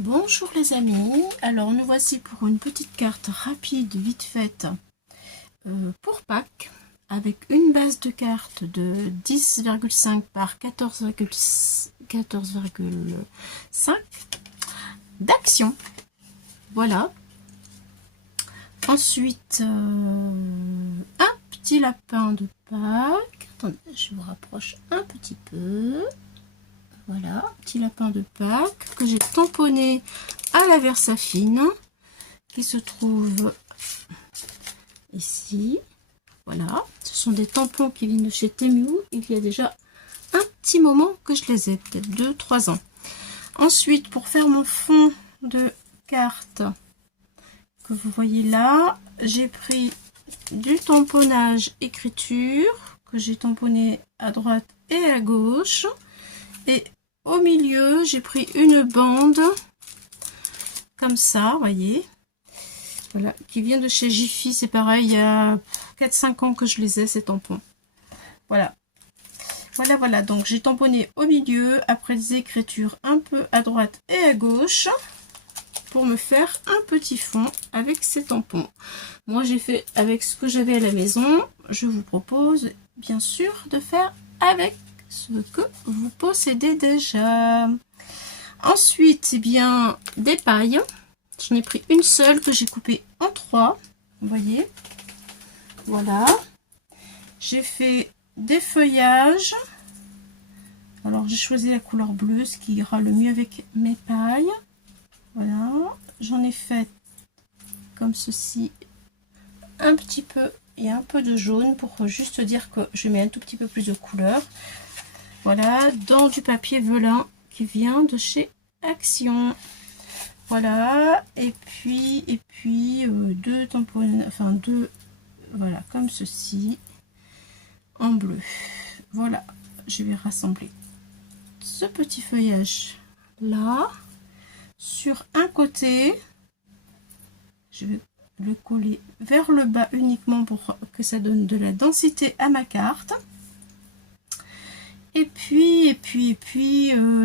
Bonjour les amis, alors nous voici pour une petite carte rapide, vite faite, pour Pâques, avec une base de cartes de 10,5 par 14,5 d'action. Voilà. Ensuite, un petit lapin de Pâques. Attendez, je vous rapproche un petit peu. Voilà, petit lapin de Pâques que j'ai tamponné à la Versafine qui se trouve ici. Voilà, ce sont des tampons qui viennent de chez Temu. Il y a déjà un petit moment que je les ai, peut-être 2-3 ans. Ensuite, pour faire mon fond de carte que vous voyez là, j'ai pris du tamponnage écriture que j'ai tamponné à droite et à gauche. Et au milieu, j'ai pris une bande comme ça, voyez. Voilà, qui vient de chez Jiffy, c'est pareil, il y a 4-5 ans que je les ai, ces tampons. Voilà. Voilà, donc j'ai tamponné au milieu, après des écritures un peu à droite et à gauche, pour me faire un petit fond avec ces tampons. Moi, j'ai fait avec ce que j'avais à la maison. Je vous propose, bien sûr, de faire avec ce que vous possédez déjà. Ensuite, eh bien, des pailles. J'en ai pris une seule que j'ai coupée en 3. Vous voyez. Voilà. J'ai fait des feuillages. Alors, j'ai choisi la couleur bleue, ce qui ira le mieux avec mes pailles. Voilà. J'en ai fait comme ceci. Un petit peu et un peu de jaune pour juste dire que je mets un tout petit peu plus de couleur. Voilà. Dans du papier velin qui vient de chez Action. Voilà, et puis deux tampons, enfin deux, voilà, comme ceci, en bleu. Voilà, je vais rassembler ce petit feuillage là sur un côté. Je vais le coller vers le bas uniquement pour que ça donne de la densité à ma carte. Et puis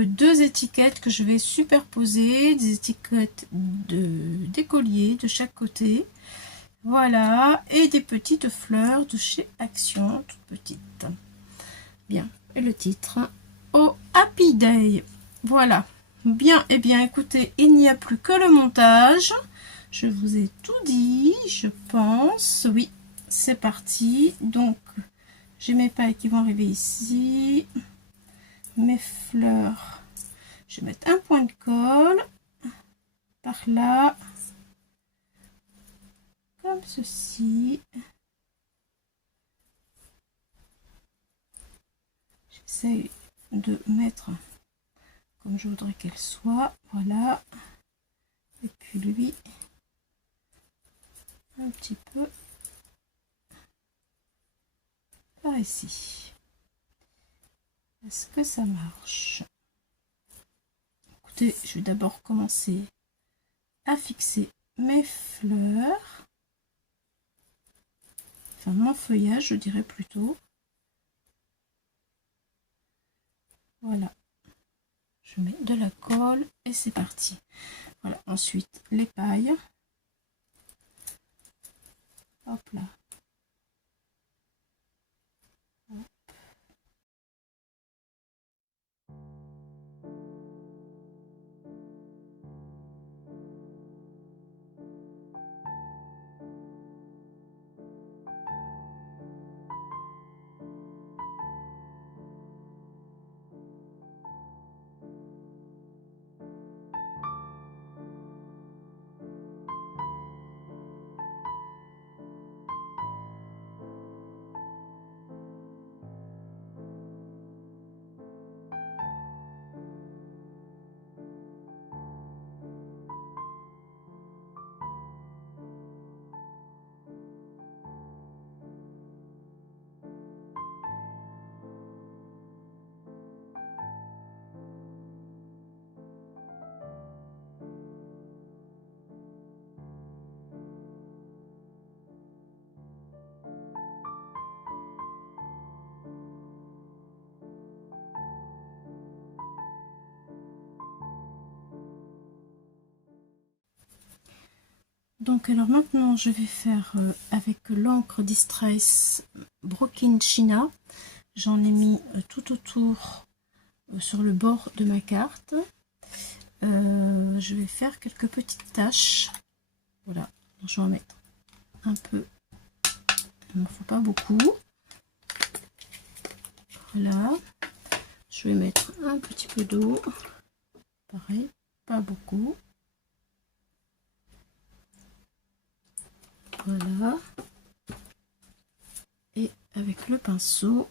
deux étiquettes que je vais superposer, des étiquettes d'écoliers de chaque côté. Voilà, et des petites fleurs de chez Action, toutes petites. Bien, et le titre, Oh Happy Day. Voilà, bien, et bien écoutez, il n'y a plus que le montage. Je vous ai tout dit, je pense. Oui, c'est parti. Donc, j'ai mes pailles qui vont arriver ici. Mes fleurs, je vais mettre un point de colle par là, comme ceci. J'essaye de mettre comme je voudrais qu'elle soit, voilà. Et puis lui, un petit peu par ici. Est-ce que ça marche? Écoutez, je vais d'abord commencer à fixer mes fleurs, enfin mon feuillage, je dirais plutôt. Voilà, je mets de la colle et c'est parti. Voilà, ensuite les pailles. Hop là. Donc alors maintenant je vais faire avec l'encre Distress Broken China. J'en ai mis tout autour sur le bord de ma carte. Je vais faire quelques petites taches. Voilà, je vais en mettre un peu. Il ne faut pas beaucoup. Voilà. Je vais mettre un petit peu d'eau. Pareil, pas beaucoup. Voilà. Et avec le pinceau,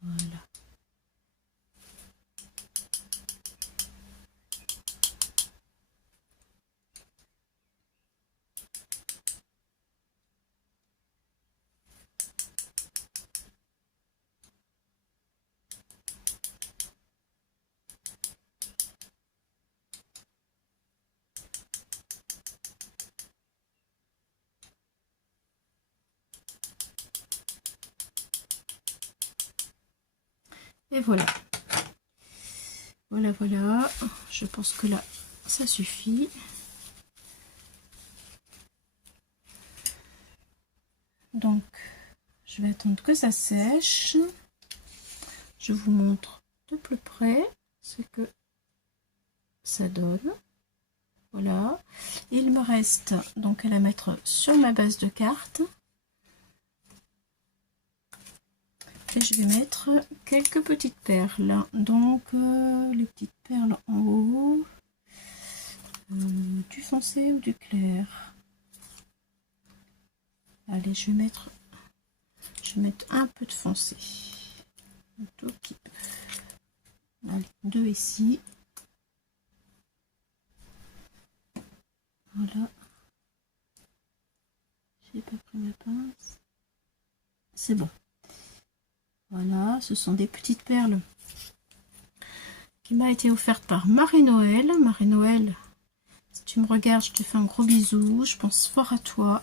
voilà. Et voilà. Voilà, voilà. Je pense que là, ça suffit. Donc, je vais attendre que ça sèche. Je vous montre de plus près ce que ça donne. Voilà. Il me reste donc à la mettre sur ma base de carte. Et je vais mettre quelques petites perles. Donc, les petites perles en haut. Du foncé ou du clair. Allez, je vais mettre un peu de foncé. Un tout petit peu. Allez, 2 ici. Voilà. J'ai pas pris ma pince. C'est bon. Voilà, ce sont des petites perles qui m'a été offerte par Marie-Noël. Marie-Noël, si tu me regardes, je te fais un gros bisou. Je pense fort à toi.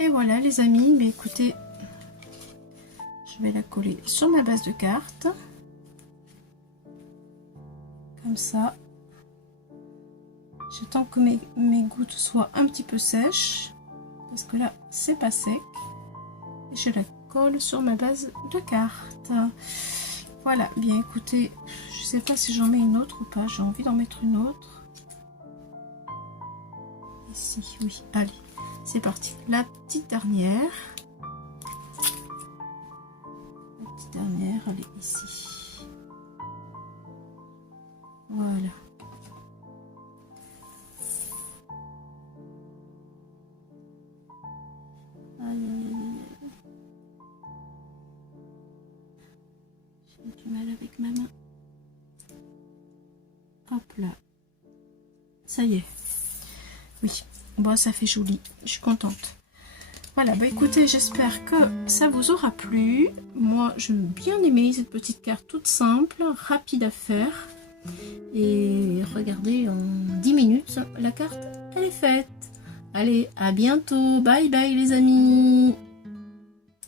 Et voilà les amis, mais écoutez, je vais la coller sur ma base de carte. Comme ça. J'attends que mes gouttes soient un petit peu sèches. Parce que là, c'est pas sec. Et je la colle sur ma base de carte. Voilà, bien écoutez, je sais pas si j'en mets une autre ou pas. J'ai envie d'en mettre une autre. Ici, oui. Allez. C'est parti. La petite dernière. La petite dernière, elle est ici. Voilà. J'ai du mal avec ma main. Hop là. Ça y est. Oui. Bon, ça fait joli. Je suis contente. Voilà, bah écoutez, j'espère que ça vous aura plu. Moi, j'ai bien aimé cette petite carte toute simple, rapide à faire. Et regardez, en 10 minutes, la carte, elle est faite. Allez, à bientôt. Bye bye les amis.